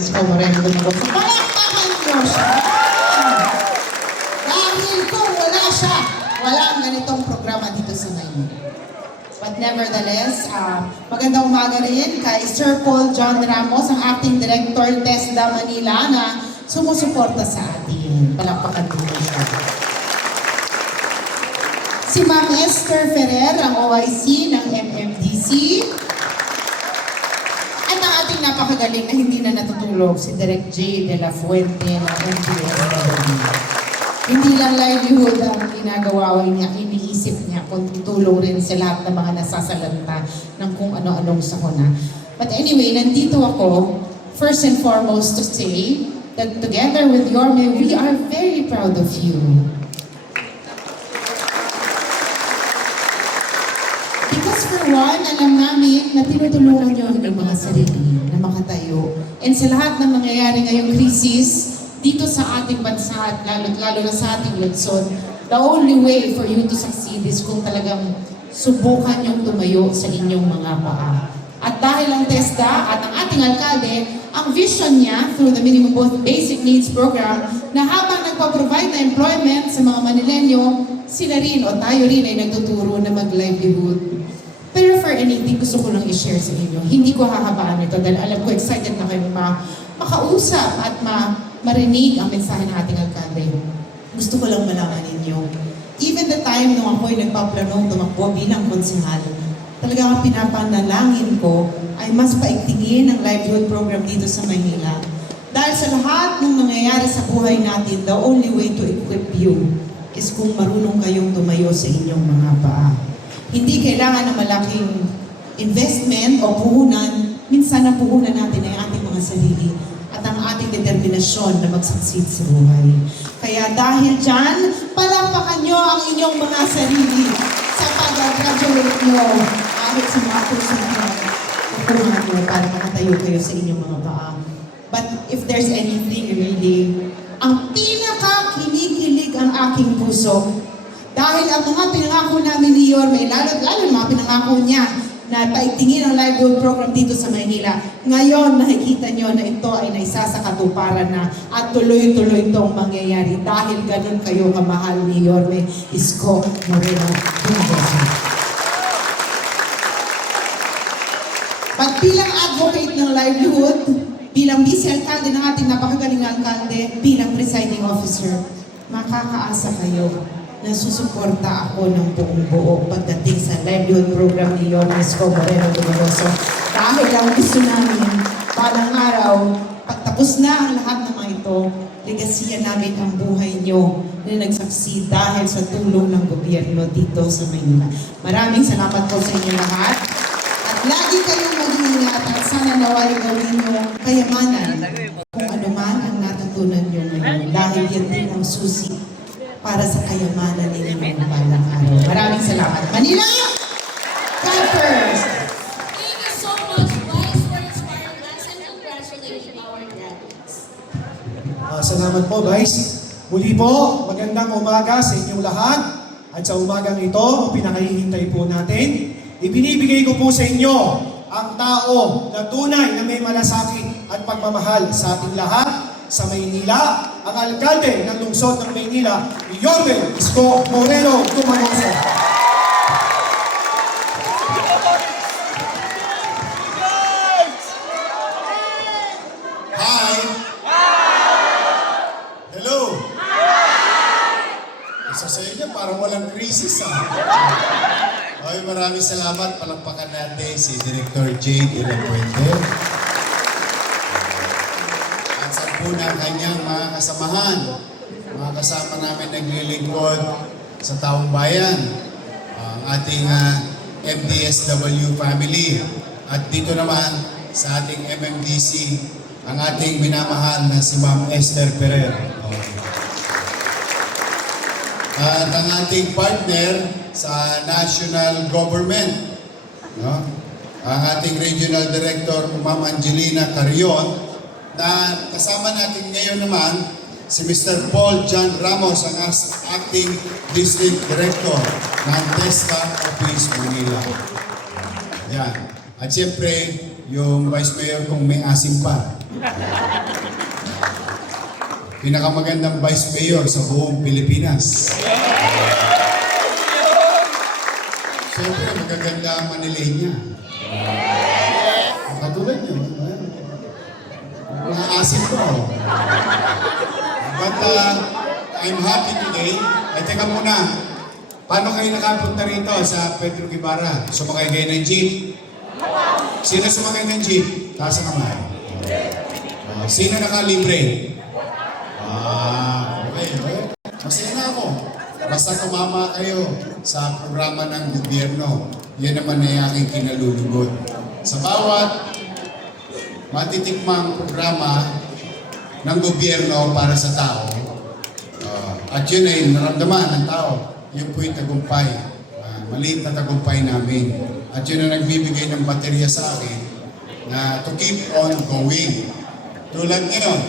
Isko Moreno Dumago. Palakpakan nyo siya! Dahil kung wala siya, walang ganitong programa dito sa ngayon. But nevertheless, magandang umaga rin kay Sir Paul John Ramos, ang Acting Director TESDA Manila na sumusuporta sa atin. Palakpakan din siya. Si Ma'am Esther Ferrer, ang OIC ng MMDC. At ang ating napakagaling na hindi na natutulog, si Direk J. De La Fuente ng MTSW. Hindi lang livelihood ang ginagawa niya, iniisip niya kung tutulong rin sa lahat ng mga nasasalanta ng kung ano-anong sakuna. But anyway, nandito ako, first and foremost to say that together with Yorme, we are very proud of you. Because for one, alam namin na tinutulungan niyo ang mga sarili na makatayo. And sa lahat ng mangyayari ngayong krisis, dito sa ating bansa at lalo na sa ating lungsod, the only way for you to succeed is kung talagang subukan yung tumayo sa inyong mga paa. At dahil ang TESDA at ang ating alkalde, ang vision niya through the Minimum Basic Needs Program na habang nagpa-provide na employment sa mga Manilenyo, sila rin o tayo rin ay nagtuturo na mag-livelihood. Pero for anything, gusto ko lang i-share sa inyo. Hindi ko hahabaan ito dahil alam ko excited na kayo makausap at marinig ang mensahe ng ating alkalde. Gusto ko lang malaman ninyo. Even the time nung ako'y nagpaplanong tumakbo bilang konsehal, talaga ang pinapanalangin ko ay mas paigtingin ang livelihood program dito sa Maynila. Dahil sa lahat ng nangyayari sa buhay natin, the only way to equip you is kung marunong kayong tumayo sa inyong mga paa. Hindi kailangan ng malaking investment o puhunan. Minsan ang puhunan natin ay ating mga sarili at ang ating determinasyon na mag-succeed sa buhay. Kaya dahil dyan, palakpakan nyo ang inyong mga sarili sa pag-graduate nyo kahit sa mga kurso nyo para makatayo kayo sa inyong mga paa. But if there's anything really, ang pinaka-kinikilig ang aking puso dahil ang mga pinangako namin ni Yorme, lalo mga pinangako niya na paigtingin ang livelihood program dito sa Maynila. Ngayon, nakikita nyo na ito ay naisa sa katuparan na at tuloy-tuloy itong mangyayari dahil ganun kayo kamahal ni Yorme Isko Moreno Dumago. At bilang advocate ng livelihood, bilang vice-alkalde ng ating napakagaling na alkalde, bilang presiding officer, makakaasa kayo na susuporta ako ng buong buo pagdating sa livelihood program ni Yorme Isko Moreno Dumago. Dahil lang gusto namin, balang araw, pagtapos na ang lahat ng mga ito, legasiyan namin ang buhay nyo na nagsucceed dahil sa tulong ng gobyerno dito sa Maynila. Maraming salamat po sa inyo lahat. At lagi kayong mag-iingat at sana naway gawin nyo kayamanan kung ano man ang natutunan nyo ngayon. Dahil yan din ang susi para sa kayamanan ninyo ng balang araw. Maraming salamat. Manila! God first! Thank you so much, Vice, for inspiring us and congratulations our graduates. Salamat po, Vice. Muli po, magandang umaga sa inyong lahat. At sa umagang ito, pinakahihintay po natin, ibinibigay ko po sa inyo ang tao na tunay na may malasakit at pagmamahal sa ating lahat sa Maynila, ang alkalde ng lungsod ng Maynila, Yorme Isko Moreno Dumago. Hi! Hello! Isa sa inyo, parang walang krisis Ay, maraming salamat. Palakpakan natin si Director J. De La Fuente. At sa po ng kanyang mga kasamahan, mga kasama namin naglilingkod sa taong bayan, ang ating MDSW family. At dito naman sa ating MMDC, ang ating minamahal na si Ma'am Esther Ferrer. At ang ating partner sa national government, ang ating regional director, Ma'am Angelina Carrion, na kasama natin ngayon naman si Mr. Paul John Ramos, ang acting district director ng TESDA Office Manila. Yan. At siyempre, yung Vice Mayor kung may asim pa. Pinakamagandang vice mayor sa buong Pilipinas. Siyempre, magaganda ang Manilena. Katulad nyo. Mga asin ko. But I'm happy today. Ay, teka muna. Paano kayo nakapunta rito sa Pedro Guevara? Sumakay kayo ng jeep? Sino sumakay ng jeep? Taas ang kamay. Sino nakalibre? Okay. Masaya na ako. Basta tumama kayo sa programa ng gobyerno. Yan naman ay aking kinalulugod. Sa bawat matitikmang programa ng gobyerno para sa tao, at yun ay naramdaman ng tao, yun po'y tagumpay. Maliit na tagumpay namin. At yun ang nagbibigay ng baterya sa akin na to keep on going. Tulad ngayon,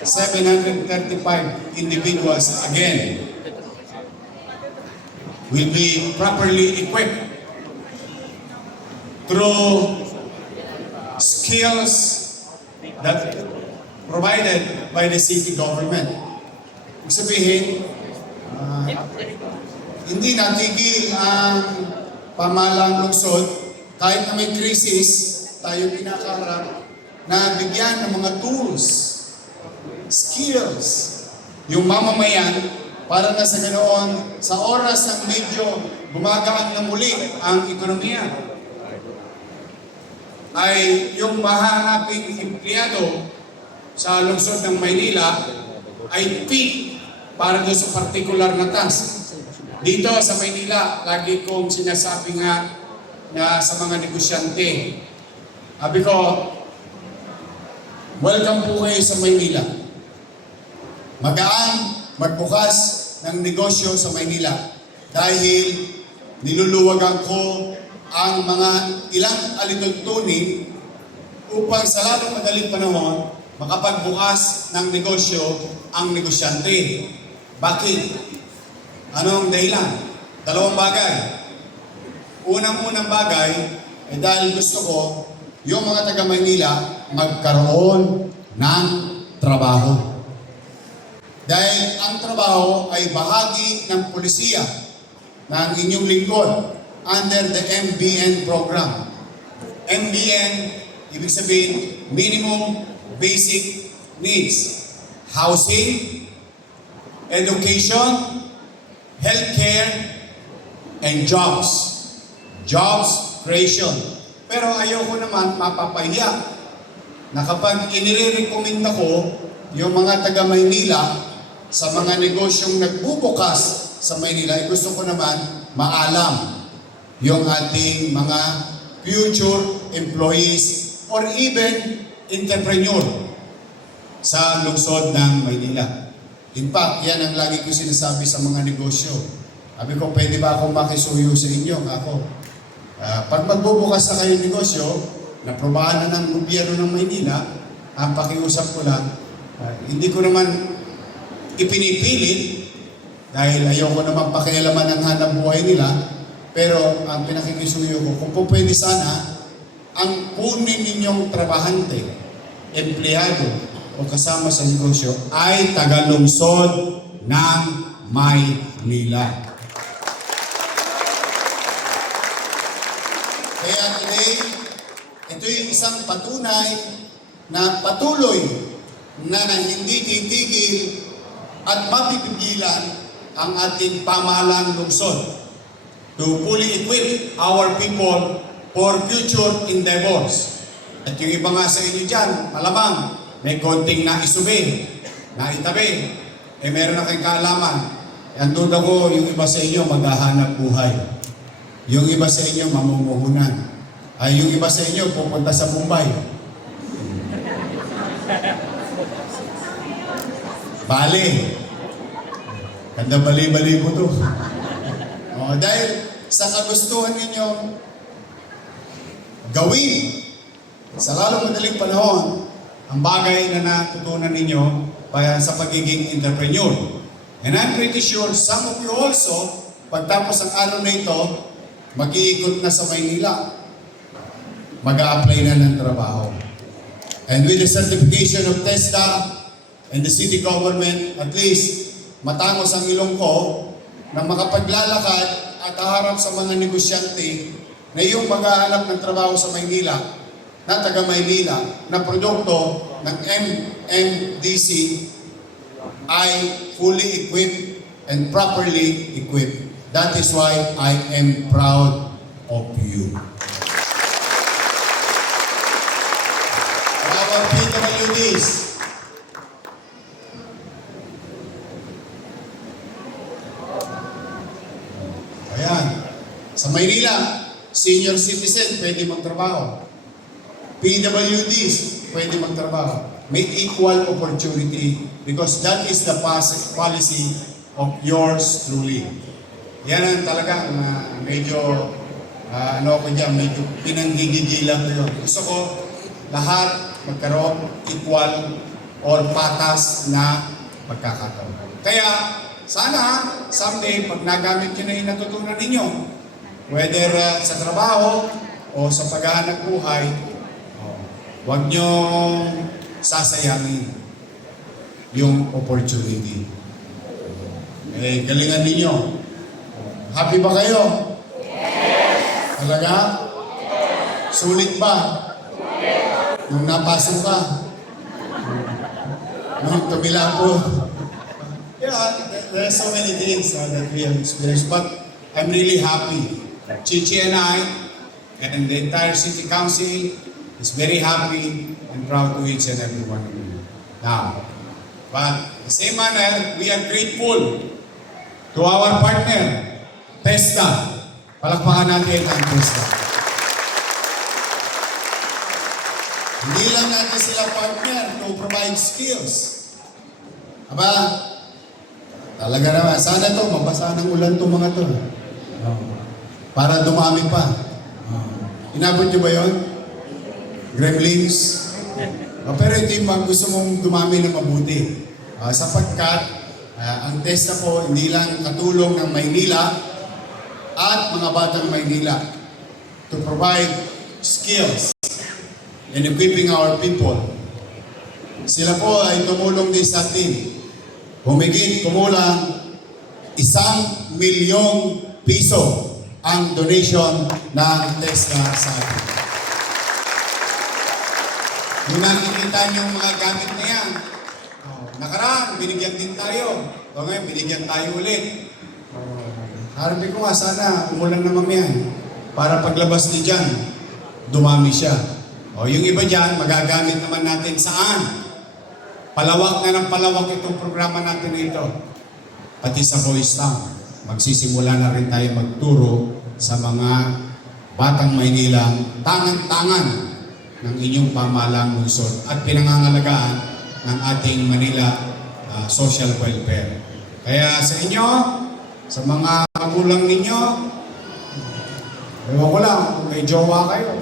735 individuals again will be properly equipped through skills that provided by the city government. Ibig sabihin, hindi natigil ang pamahalang lungsod kahit na may krisis, tayo kinakaharap na bigyan ng mga tools, skills, yung mamamayan para na sa ganoon, sa oras ng medyo gumagaan na muli ang ekonomiya, ay yung mahanaping empleyado sa lungsod ng Maynila ay peak para doon sa particular na task. Dito sa Maynila, lagi kong sinasabi nga na sa mga negosyante, sabi ko, welcome po kayo sa Maynila. Magaan magbukas ng negosyo sa Maynila dahil niluluwagan ko ang mga ilang alituntunin upang sa lalong madaling panahon makapagbukas ng negosyo ang negosyante. Bakit? Anong dahilan? Dalawang bagay. Unang-unang bagay ay dahil gusto ko yung mga taga Maynila magkaroon ng trabaho. Dahil ang trabaho ay bahagi ng pulisiya ng inyong lingkod under the MBN program. MBN, ibig sabihin, minimum basic needs. Housing, education, healthcare, and jobs. Jobs creation. Pero ayoko naman mapapahiya na kapag inire-recommend ako yung mga taga Maynila sa mga negosyong nagbubukas sa Maynila, gusto ko naman maalam yung ating mga future employees or even entrepreneur sa lungsod ng Maynila. In fact, yan ang lagi ko sinasabi sa mga negosyo. Sabi ko, pwede ba akong makisuyo sa inyo? Ako, pag magbubukas na kayong negosyo, naprobahan na ng gobyerno ng Maynila, ang pakiusap ko lang, hindi ko naman ipinipilit dahil ayoko naman pakialaman ang hanap buhay nila, pero ang pinakikisuyo ko, kung po pwede sana, ang kunin ninyong trabahante, empleyado, o kasama sa negosyo ay tagalungsod ng Maynila. Kaya today, ito yung isang patunay na patuloy na hindi titigil at mapipigilan ang ating pamahalang lungsod to fully equip our people for future endeavors. At yung iba nga sa inyo dyan, malamang may konting naisubi, naitabi, meron na kayong kaalaman. Ang duda ko, yung iba sa inyo maghahanap buhay. Yung iba sa inyo mamumuhunan. Ay, yung iba sa inyo pupunta sa Mumbai. Bali. Kanda bali-bali po to. Dahil sa kagustuhan ninyo gawin sa lalong madaling panahon ang bagay na natutunan ninyo sa pagiging entrepreneur. And I'm pretty sure some of you also, pagtapos ang araw na ito, mag-iikot na sa Maynila. Mag-a-apply na ng trabaho. And with the certification of TESDA and the city government, at least matangos ang ilong ko na makapaglalakad at haharap sa mga negosyante na yung maghahanap ng trabaho sa Maynila, na taga Maynila, na produkto ng MMDC ay fully equipped and properly equipped. That is why I am proud of you. Our PWDs, ayan, sa Maynila, senior citizen pwede magtrabaho. PWDs pwede magtrabaho. May equal opportunity because that is the policy of yours truly. Yan ang talagang medyo medyo pinanggigigilan ko yun. Gusto ko lahat magkaroon equal or patas na pagkakataon. Kaya sana someday pag nagamit nyo na yung natutunan ninyo, whether sa trabaho o sa paghahanap buhay, huwag nyo sasayangin yung opportunity. Galingan ninyo. Happy ba kayo? Yes! Talaga? Yes! Sulit ba? Yes! Nung napasok ka? Nung tumila po? Yeah, there are so many things that we have experienced, but I'm really happy. Chichi and I, and the entire city council is very happy and proud to each and every one of you. Now, but in the same manner, we are grateful to our partner, TESDA. Palakpakan natin ang TESDA. Hindi lang natin sila partner to provide skills. Aba, talaga naman. Sana to, mabasa ng ulan to mga to. Para dumami pa. Inabot nyo ba yun? Gremlins? Pero ito yung gusto mong dumami na mabuti. Sapagkat ang TESDA po hindi lang katulong ng Maynila at mga batang Maynila to provide skills in equipping our people. Sila po ay tumulong din sa atin. Humigit kumulang 1 milyong piso ang donation ng TESDA sa atin. Yung nakikita niyong mga gamit na yan, nakaraan, binigyan din tayo. O ngayon, binigyan tayo ulit. Harapin ko nga, sana umulan na mamaya para paglabas ni Jan, dumami siya. O yung iba dyan, magagamit naman natin saan? Palawak na ng palawak itong programa natin ito. Pati sa Boys Town, magsisimula na rin tayo magturo sa mga batang Maynilang tangan-tangan ng inyong pamahalang lungsod at pinangangalagaan ng ating Manila social welfare. Kaya sa inyo, sa mga magulang ninyo, ewan ko lang kung may jowa kayo.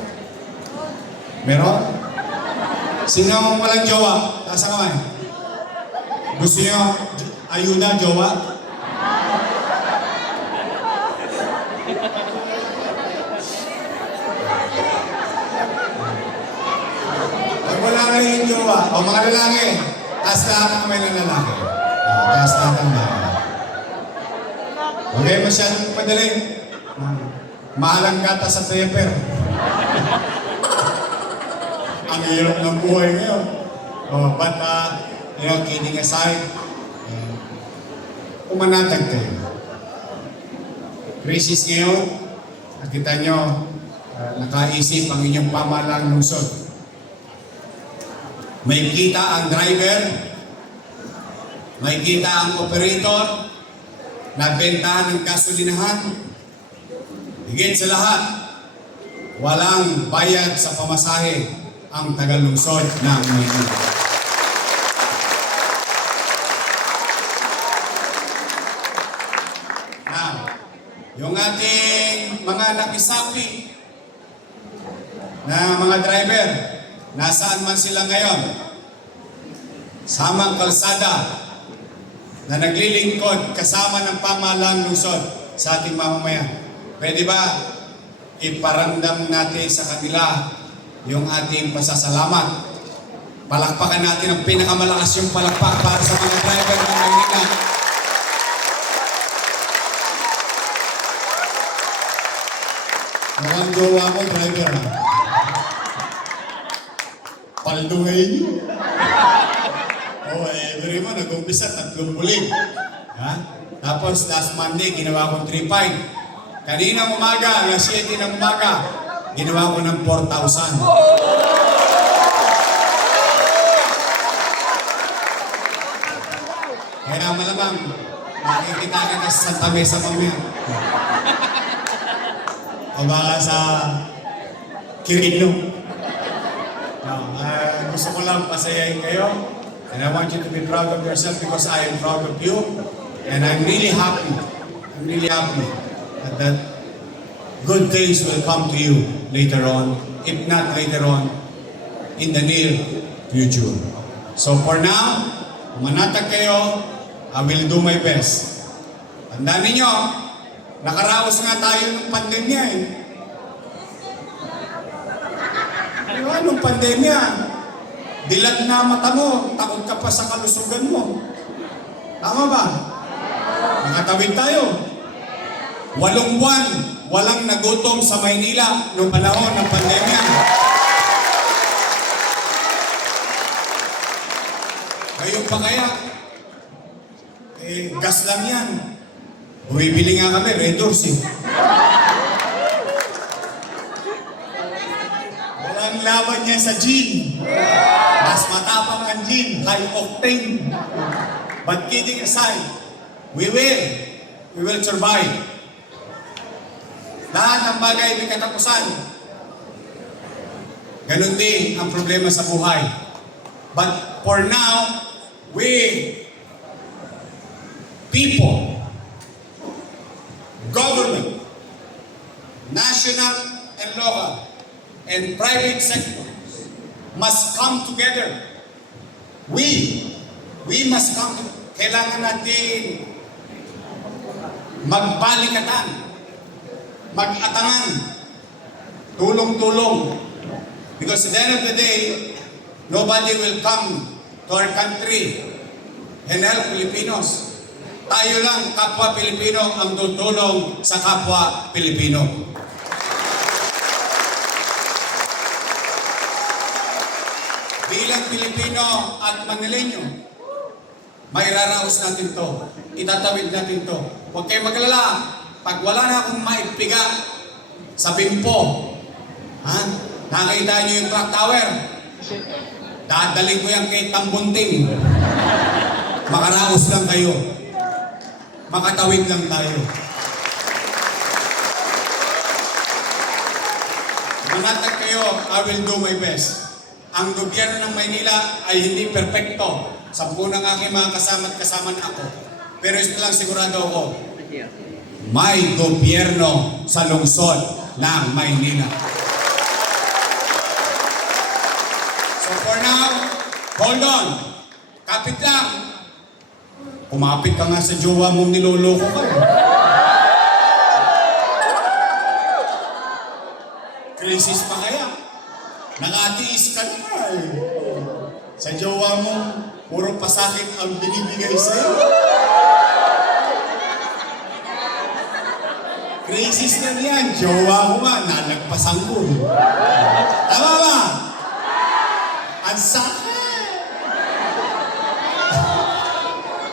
Meron? Sino ang walang jowa? Taas ang kamay. Gusto nyo ayuda, jowa? Pag wala kayo yung jowa, o mga lalaki, taas lahat ang kamay ng lalaki. Taas lahat ang lalaki. Okay, masyadong madali. Mahalang gata sa paper. Ang hirap ng buhay ngayon. But, kidding aside, umanatag kayo. Crisis ngayon, nakita nyo, nakaisip ang inyong pamahalang lungsod. May kita ang driver, may kita ang operator, nagbentahan ng gasolinahan. Higit sa lahat, walang bayad sa pamasahe ang tagalungsod ng Maynila. Now, yung ating mga nakisapi na mga driver, nasaan man sila ngayon? Samang kalsada na naglilingkod kasama ng pamahalang lungsod sa ating mamamayan. Pwede ba iparamdam natin sa kanila yung ating pasasalamat Palakpakan natin ang pinakamalakas yung palakpak para sa mga driver ng Maynila. Mukhang jowa mo, driver. Palduhin. Every month, nag-umpisa, 3 ulit. Ha? Tapos, last Monday, ginawa kong 3.5. Kaninang umaga, alas 7 ng umaga, ginawa ko ng 4,000. Kaya malamang, makikita ka na sa Santa Mesa mamaya. O baka sa Quirino. Gusto ko lang pasayahin kayo. And I want you to be proud of yourself because I am proud of you. And I'm really happy. I'm really happy that good things will come to you later on. If not later on, in the near future. So for now, manatag kayo. I will do my best. Tandaan ninyo, nakaraos nga tayo ng pandemya eh. Diba, nung pandemya, dilat na mata mo, takot ka pa sa kalusugan mo. Tama ba? Nakatawid tayo. 8 buwan, walang nagutom sa Maynila noong panahon ng pandemya. Ngayon pa kaya? Gas lang yan. Bumibili nga kami, Red Doors eh. Walang laban niya sa gin. Mas matapang ang gin, high octane. But kidding aside, we will survive. Lahat ng bagay may katapusan. Ganon din ang problema sa buhay. But for now, people, government, national and local, and private sector must come together. We must come together. Kailangan natin magbalikatan, mag-atangan, tulong-tulong. Because at the end of the day, nobody will come to our country and help Filipinos. Tayo lang, kapwa Pilipino, ang tutulong sa kapwa Pilipino. Bilang Pilipino at Manileño, may raraos natin to. Itatawid natin to. Huwag kayo maglala. Pag wala na akong maipiga sa Bimpo, nakita niyo yung clock tower, dadaling ko yan kay Tambunting. Makaraos lang kayo. Makatawid lang tayo. Manatag kayo, I will do my best. Ang gobyerno ng Maynila ay hindi perpekto. 10 ng aking mga kasama at kasama na ako. Pero ito lang sigurado ako, may gobyerno sa lungsod ng Maynila. So for now, hold on. Kapit lang. Kumapit ka nga sa jowa mong niloloko ka. Krisis pa kaya? Nakatiis ka na. Sa jowa mo, puro pasakit ang binibigay sa'yo. Krisis na niyan. Jowa mo nga, nalagpasan ko. Tama ba? Ang sakit.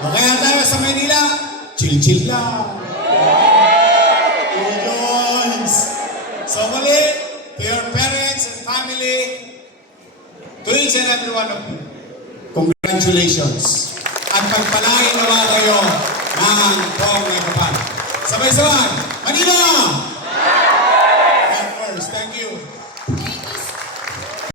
Kaya tayo sa Maynila, chill-chill lang. Enjoys. So muli, to your parents and family, to each and every one of you, congratulations. At pagpalain nawa kayo ng buong may kapal. Sabay-sabay, Manila!